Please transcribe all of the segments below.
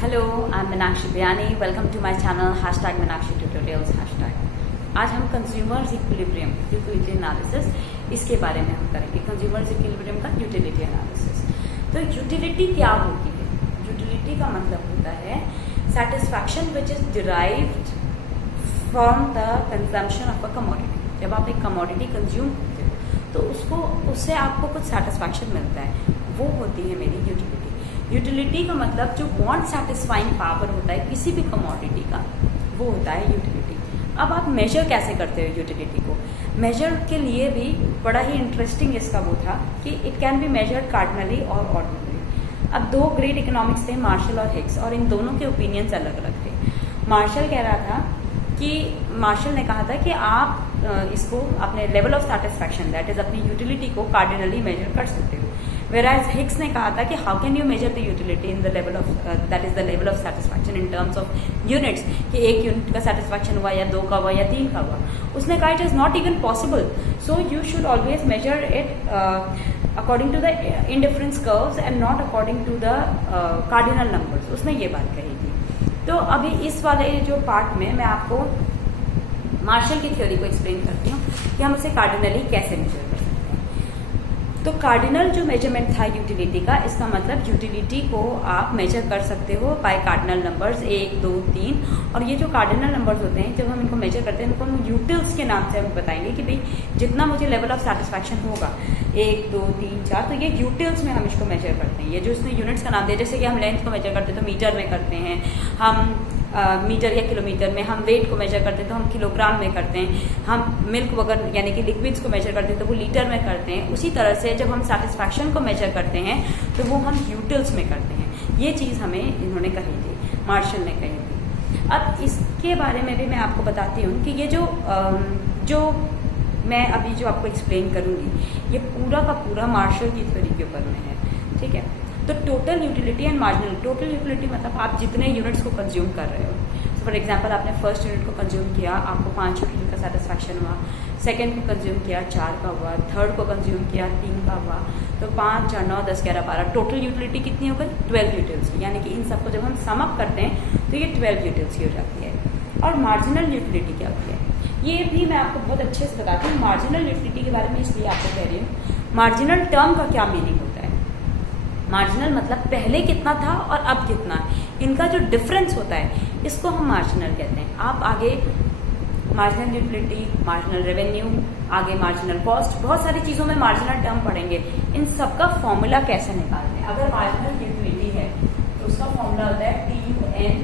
Hello, I am Meenakshi Biyani. Welcome to my channel #Meenakshi tutorials #। आज हम consumers equilibrium utility analysis इसके बारे में हम करेंगे। कंज्यूमर्स इक्विलिब्रियम का यूटिलिटी एनालिसिस। तो यूटिलिटी क्या होती है? यूटिलिटी का मतलब होता है satisfaction which is derived from the consumption of a commodity. जब आप एक कमोडिटी कंज्यूम करते हो तो उससे आपको कुछ सेटिस्फैक्शन मिलता है, वो होती है मेरी यूटिलिटी। यूटिलिटी का मतलब जो वांट सेटिस्फाइंग पावर होता है किसी भी कमोडिटी का, वो होता है यूटिलिटी। अब आप मेजर कैसे करते हो यूटिलिटी को? मेजर के लिए भी बड़ा ही इंटरेस्टिंग इसका वो था कि it can be measured cardinally और ऑर्डिनली। अब दो ग्रेट इकोनॉमिक्स थे, मार्शल और हिग्स, और इन दोनों के ओपिनियंस अलग अलग थे। मार्शल कह रहा था कि मार्शल ने कहा था कि आप इसको अपने level of satisfaction, that is अपनी यूटिलिटी को कार्डिनली मेजर कर सकते हो। Whereas हिग्स ने कहा था कि how can you measure the utility in the level of that is the level of satisfaction in terms of units, कि एक यूनिट का सेटिस्फैक्शन हुआ या 2 का हुआ या 3 का हुआ। उसने कहा it is not even possible, so you should always measure it according to the indifference curves and not according to the cardinal numbers. उसने ये बात कही थी। तो अभी इस वाले जो पार्ट में मैं आपको मार्शल की थ्योरी को एक्सप्लेन करती हूँ कि हम उसे कार्डिनली कैसे मेजर कर सकते हैं। तो कार्डिनल जो मेजरमेंट था यूटिलिटी का, इसका मतलब यूटिलिटी को आप मेजर कर सकते हो बाय कार्डिनल नंबर्स 1, 2, 3। और ये जो कार्डिनल नंबर्स होते हैं, जब हम इनको मेजर करते हैं, इनको हम यूटिल्स के नाम से हम बताएंगे कि भाई जितना मुझे लेवल ऑफ सेटिस्फैक्शन होगा 1, 2, 3, 4, तो ये यूटिल्स में हम इसको मेजर करते हैं। ये जो इसने यूनिट्स का नाम दिया, जैसे कि हम लेंथ को मेजर करते हैं तो मीटर में करते हैं, हम मीटर या किलोमीटर में, हम वेट को मेजर करते हैं तो हम किलोग्राम में करते हैं, हम मिल्क वगैरह यानी कि लिक्विड्स को मेजर करते हैं तो वो लीटर में करते हैं। उसी तरह से जब हम सेटिस्फैक्शन को मेजर करते हैं तो वो हम यूटिल्स में करते हैं। ये चीज़ हमें इन्होंने कही थी, मार्शल ने कही थी। अब इसके बारे में भी मैं आपको बताती हूँ कि ये जो मैं अभी जो आपको एक्सप्लेन करूँगी, ये पूरा का पूरा मार्शल की थ्योरी के ऊपर में है, ठीक है। तो total utility and marginal. Total utility मतलब आप जितने यूनिट्स को कंज्यूम कर रहे हो। फॉर एग्जांपल आपने फर्स्ट यूनिट को कंज्यूम किया, आपको 5 यूनिट का सेटिस्फैक्शन हुआ। सेकंड को कंज्यूम किया, 4 का हुआ। थर्ड को कंज्यूम किया, 3 का हुआ। तो 5, 4, 9, 10, 11, 12 टोटल यूटिलिटी कितनी हो गई? 12 यूटिल्स की। यानी कि इन सबको जब हम सम अप करते हैं तो ये 12 यूटिल्स की हो जाती है। और मार्जिनल यूटिलिटी क्या होती है, ये भी मैं आपको बहुत अच्छे से बताती हूँ। मार्जिनल यूटिलिटी के बारे में इसलिए आपको कह रही हूँ, मार्जिनल टर्म का क्या मीनिंग होता है। मार्जिनल मतलब पहले कितना था और अब कितना है, इनका जो डिफरेंस होता है, इसको हम मार्जिनल कहते हैं। आप आगे मार्जिनल यूटिलिटी, मार्जिनल रेवेन्यू, आगे मार्जिनल कॉस्ट, बहुत सारी चीज़ों में मार्जिनल टर्म पढ़ेंगे। इन सब का फॉर्मूला कैसे निकालते हैं। अगर मार्जिनल यूटिलिटी है तो उसका फॉर्मूला होता है TUN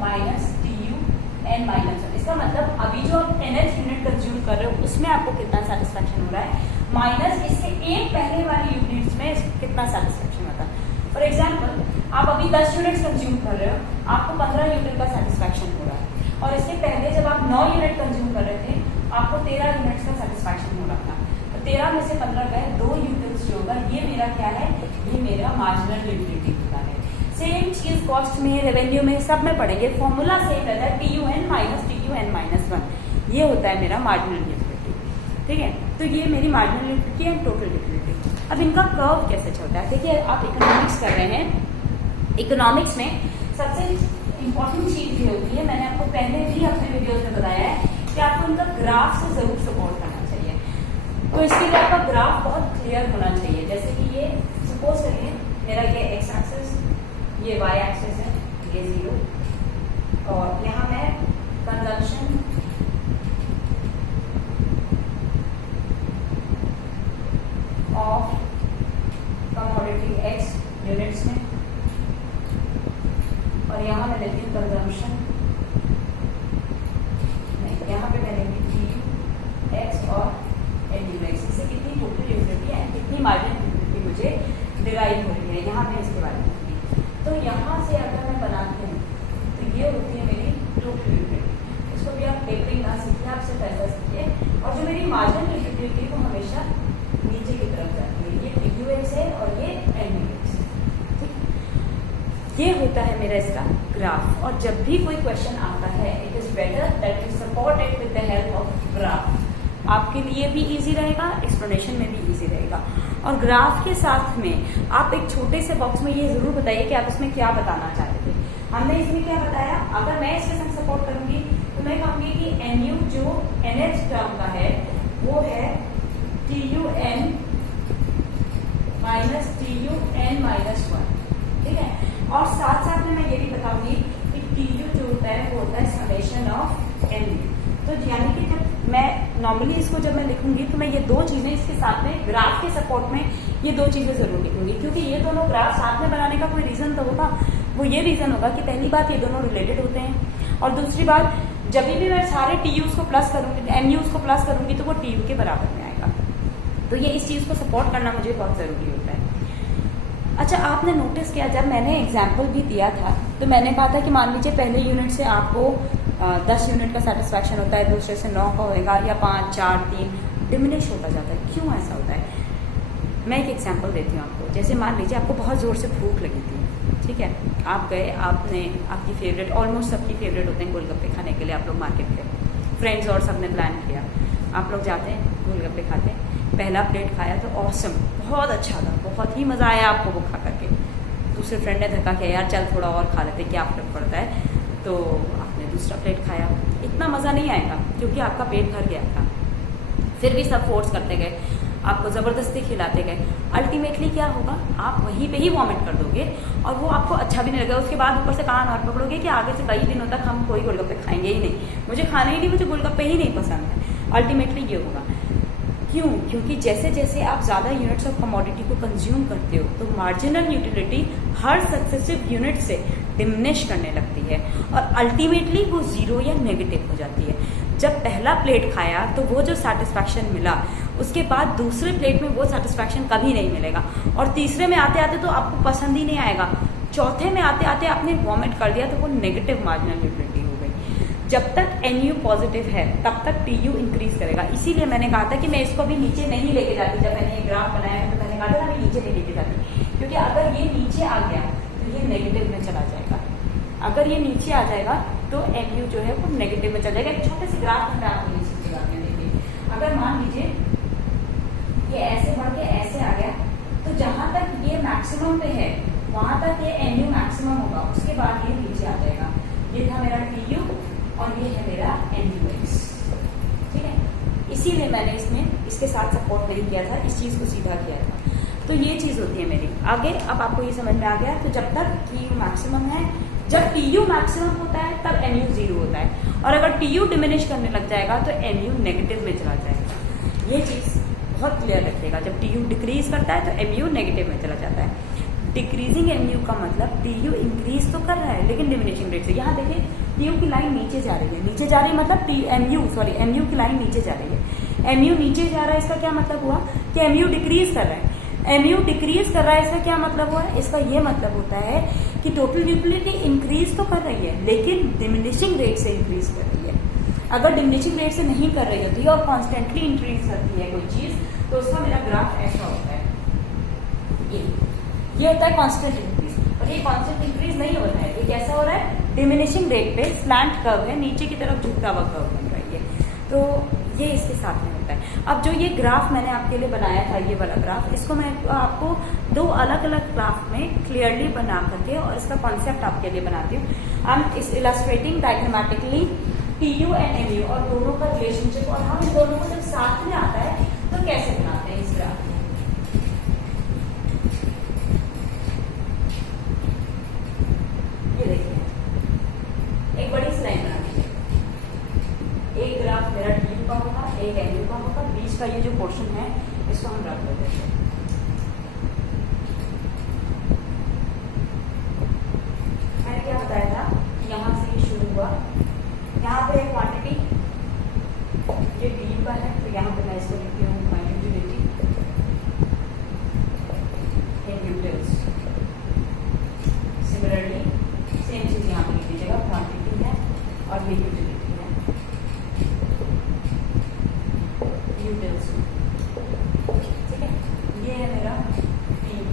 माइनस TUN माइनस 1। इसका मतलब अभी जो आप 10th यूनिट कंज्यूम कर रहे हो उसमें आपको कितना सेटिस्फैक्शन हो रहा है, माइनस इससे एक पहले वाली यूनिट्स में कितना सेटिस्फैक्शन होता है। फॉर एग्जाम्पल आप अभी 10 यूनिट्स कंज्यूम कर रहे हो, आपको 15 यूनिट का सेटिस्फैक्शन हो रहा है। और इसके पहले जब आप 9 यूनिट कंज्यूम कर रहे थे, आपको 13 यूनिट्स का सेटिस्फैक्शन हो रहा था। तो 13 में से 15 गए, 2 यूनिट्स जो होगा, ये मेरा क्या है, ये मेरा मार्जिनल यूटिलिटी होता है। सेम चीज कॉस्ट में, रेवेन्यू में, सब में पढ़ेंगे। फॉर्मूला सेम रहता है, TUN माइनस TUN माइनस 1। ये होता है मेरा मार्जिनल यूटिलिटी, ठीक है। तो ये मेरी marginal utility and total utility. अब इनका कर्व कैसे चलता है, देखिए आप इकोनॉमिक्स कर रहे हैं। इकोनॉमिक्स में सबसे इंपॉर्टेंट चीज ये होती है, मैंने आपको पहले भी अपने वीडियोस में बताया है कि आपको इनका ग्राफ से जरूर सपोर्ट करना चाहिए। तो इसके लिए आपका ग्राफ बहुत क्लियर होना चाहिए। जैसे कि ये सपोज करिए मेरा ये एक्स एक्सिस, ये वाई एक्सिस है, ये 0, और यहाँ मैं consumption of commodity x units में, और यहाँ मैं लेती हूँ कंजम्पशन नहीं, यहाँ पे मैं लेती हूँ एक्स और एनयूएक्स। इससे कितनी टोटल यूटिलिटी है, कितनी मार्जिनल यूटिलिटी मुझे डिराइव हो रही है, यहाँ पे इसके बारे में। तो यहाँ से अगर मैं बनाती हूँ तो ये होती है मेरी टोटल यूटिलिटी। इसको भी आप पेपरिंग ना सीखिए, आप सिर्फ ऐसा सीखिए। और जो मेरी मार्जिनल यूटिलिटी वो हमेशा नीचे की तरफ जाती है, ये TUX है और ये NUX है, ठीक। ये होता है मेरा इसका ग्राफ। और जब भी कोई क्वेश्चन आता है, it is better that you support it with the help of graph. आपके लिए भी इजी रहेगा, एक्सप्लेनेशन में भी इजी रहेगा। और ग्राफ के साथ में आप एक छोटे से बॉक्स में ये जरूर बताइए कि आप इसमें क्या बताना चाहते थे। हमने इसमें क्या बताया, अगर मैं इसके संग सपोर्ट करूंगी तो मैं कहूंगी कि NU जो NH टर्म का है वो है TUN माइनस TUN-1, ठीक है। और साथ साथ में मैं ये भी बताऊंगी कि TU जो होता है वो होता है समेशन ऑफ NU। तो यानी कि जब मैं नॉर्मली इसको जब मैं लिखूंगी तो मैं ये दो चीजें इसके साथ में ग्राफ के सपोर्ट में ये दो चीजें जरूर लिखूंगी, क्योंकि ये दोनों ग्राफ साथ में बनाने का कोई रीजन तो होगा। वो ये रीजन होगा कि पहली बात ये दोनों रिलेटेड होते हैं, और दूसरी बात जब भी मैं सारे TUs को प्लस करूंगी, NUs को प्लस करूंगी तो वो TU के बराबर में आएगा। तो ये इस चीज को सपोर्ट करना मुझे बहुत जरूरी होता है। अच्छा, आपने नोटिस किया जब मैंने एग्जाम्पल भी दिया था तो मैंने कहा था कि मान लीजिए पहले यूनिट से आपको 10 यूनिट का सेटिस्फैक्शन होता है, दूसरे से 9 का होएगा, या 5, 4, 3 डिमिनिश होता जाता है। क्यों ऐसा होता है? मैं एक एग्जांपल देती हूँ आपको। जैसे मान लीजिए आपको बहुत ज़ोर से भूख लगी थी, ठीक है, आप गए, आपने आपकी फेवरेट, ऑलमोस्ट सबकी फेवरेट होते हैं गोलगप्पे खाने के लिए, आप लोग मार्केट गए, फ्रेंड्स और सबने प्लान किया, आप लोग जाते हैं गोलगप्पे खाते हैं। पहला प्लेट खाया तो ऑसम, बहुत अच्छा था, बहुत ही मज़ा आया आपको वो खा करके। दूसरे फ्रेंड ने धक्का किया, यार चल थोड़ा और खा लेते, क्या फर्क पड़ता है, तो आपने दूसरा प्लेट खाया। इतना मज़ा नहीं आएगा क्योंकि आपका पेट भर गया था। फिर भी सब फोर्स करते गए, आपको ज़बरदस्ती खिलाते गए। अल्टीमेटली क्या होगा, आप वहीं पे ही वॉमिट कर दोगे और वो आपको अच्छा भी नहीं लगेगा। उसके बाद ऊपर से कान और पकड़ोगे कि आगे से कई दिनों तक हम कोई गोलगप्पे खाएंगे ही नहीं, मुझे खाने ही नहीं, मुझे गोलगप्पे ही नहीं पसंद है। अल्टीमेटली ये होगा। क्यों? क्योंकि जैसे जैसे आप ज़्यादा यूनिट्स ऑफ कमोडिटी को कंज्यूम करते हो तो मार्जिनल यूटिलिटी हर सक्सेसिव यूनिट से डिमिनिश करने लगती है और अल्टीमेटली वो जीरो या नेगेटिव हो जाती है। जब पहला प्लेट खाया तो वो जो सेटिस्फैक्शन मिला, उसके बाद दूसरे प्लेट में वो सेटिस्फैक्शन कभी नहीं मिलेगा, और तीसरे में आते आते तो आपको पसंद ही नहीं आएगा, चौथे में आते आते आपने वॉमिट कर दिया तो वो नेगेटिव मार्जिनल यूटिलिटी हो गई। जब तक NU पॉजिटिव है तब तक TU इंक्रीज करेगा। इसीलिए मैंने कहा था कि मैं इसको भी नीचे नहीं लेके जाती। जब मैंने ये ग्राफ बनाया तो मैंने कहा था ना, मैं नीचे नहीं लेके जाती, क्योंकि अगर ये नीचे आ गया तो ये नेगेटिव में चला जाएगा। अगर ये नीचे आ जाएगा तो NU जो है वो नेगेटिव में चला जाएगा। एक छोटे से ग्राफ में आपको ये चीज दिखाती हूं। देखिए, अगर मान लीजिए ये ऐसे बढ़ के ऐसे आ गया तो जहां तक ये मैक्सिमम पे है वहां तक ये NU मैक्सिमम होगा, उसके बाद ये नीचे आ जाएगा। ये था मेरा TU और ये है मेरा NUX, ठीक है। इसीलिए मैंने इसमें इसके साथ सपोर्ट नहीं किया था, इस चीज को सीधा किया था। तो ये चीज होती है मेरी। आगे अब आपको ये समझ में आ गया। तो जब तक TU मैक्सिमम है, जब TU मैक्सिमम होता है तब NU जीरो होता है, और अगर TU डिमिनिश करने लग जाएगा तो NU नेगेटिव में चला जाएगा। ये चीज बहुत क्लियर रखिएगा। जब TU डिक्रीज करता है तो MU नेगेटिव में चला जाता है। डिक्रीजिंग MU का मतलब TU इंक्रीज तो कर रहा है लेकिन डिमिनिशिंग रेट से। यहाँ देखिए TU की लाइन नीचे जा रही है, नीचे जा रही है मतलब MU की लाइन नीचे जा रही है। MU नीचे जा रहा है, इसका क्या मतलब हुआ कि MU डिक्रीज कर रहा है। MU डिक्रीज कर रहा है, इसका क्या मतलब हुआ? इसका ये मतलब होता है कि टोटल यूटिलिटी इंक्रीज तो कर रही है लेकिन डिमिनिशिंग रेट से इंक्रीज कर रही है। अगर डिमिनिशिंग रेट से नहीं कर रही होती है और कॉन्स्टेंटली इंक्रीज करती है कोई चीज, तो उसका मेरा ग्राफ ऐसा होता है। ये होता है कांस्टेंट इंक्रीज, और ये कांस्टेंट इंक्रीज नहीं होता है। ये कैसा हो रहा है? डिमिनिशिंग रेट पे स्लैंट कर्व है, नीचे की तरफ झुकता हुआ कर्व बन रही है। तो ये इसके साथ में होता है। अब जो ये ग्राफ मैंने आपके लिए बनाया था, ये वाला ग्राफ, इसको मैं आपको दो अलग अलग ग्राफ में क्लियरली बना करके और इसका कॉन्सेप्ट आपके लिए बनाती हूँ। हम इस illustrating diagrammatically TU and MU और दोनों का रिलेशनशिप, और हम इन दोनों को जब साथ में आता है तो कैसे बनाते हैं इस ग्राफ। एक बड़ी स्लाइड बना दीजिए। एक ग्राफ मेरा TU का होगा, एक MU का होगा, बीच का ये जो पोर्शन है इसको हम रख देते हैं। मैंने क्या बताया था, यहाँ से ये शुरू हुआ, यहाँ पे एक क्वांटिटी ये TU का है, तो यहाँ पे मैं इसको लिखती हूँ utility in utils. Similarly same चीज यहाँ पे लिख दीजिएगा, क्वांटिटी है और ये यूटिलिटी है, यूटिल्स, ठीक है। ये है मेरा TU।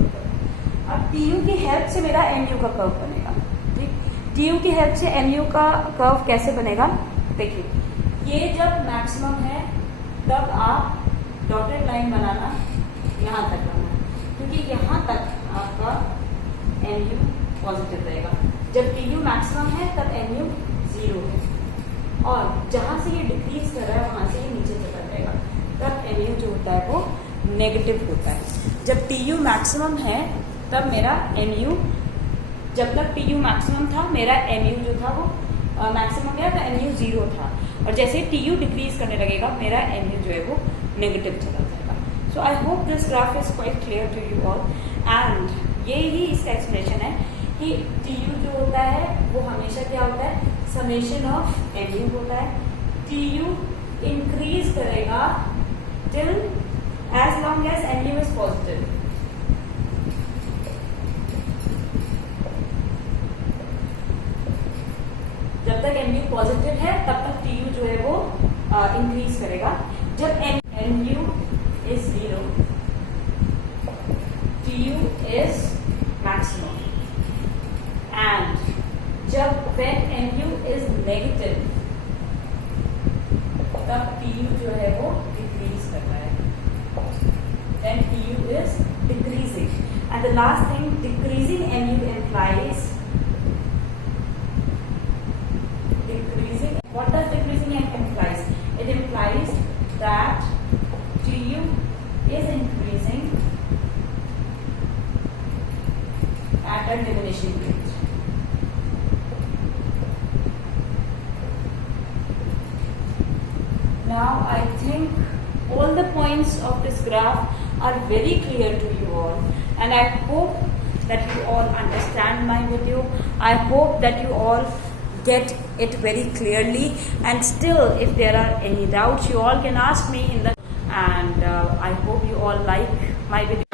अब TU की हेल्प से मेरा MU का कर्व बनेगा, ठीक। TU की हेल्प से MU का कर्व कैसे बनेगा? देखिए, ये जब मैक्सिमम है तब आप डॉटेड लाइन बनाना यहाँ तक बनाना, क्योंकि यहाँ तक आपका mu पॉजिटिव रहेगा। जब tu मैक्सिमम है तब mu 0 है, और जहां से ये डिक्रीज कर रहा है वहां से ये नीचे चला जाएगा, तब mu जो होता है वो नेगेटिव होता है। जब tu मैक्सिमम है तब मेरा mu, जब तक tu मैक्सिमम था मेरा mu जो था वो मैक्सिमम गया तो mu 0 था, और जैसे tu डिक्रीज करने लगेगा मेरा mu जो है वो नेगेटिव चला जाएगा। So I hope this graph is quite clear to you all, and ये ही इसका एक्सप्लेनेशन है कि tu जो होता है वो हमेशा क्या होता है, समेशन ऑफ mu होता है। tu इंक्रीज करेगा till as long as mu is positive. जब तक mu पॉजिटिव है तब तक tu जो है वो इंक्रीज करेगा। जब mu is 0, tu is maximum, and जब when mu इज नेगेटिव तब tu जो है वो डिक्रीज कर रहा है, then tu is decreasing, and the last thing, decreasing mu implies decreasing. What does decreasing implies? It implies that tu is increasing at a diminishing rate. Now I think all the points of this graph are very clear to you all, and I hope that you all understand my video. I hope that you all get it very clearly, and still if there are any doubts you all can ask me in the, and I hope you all like my video.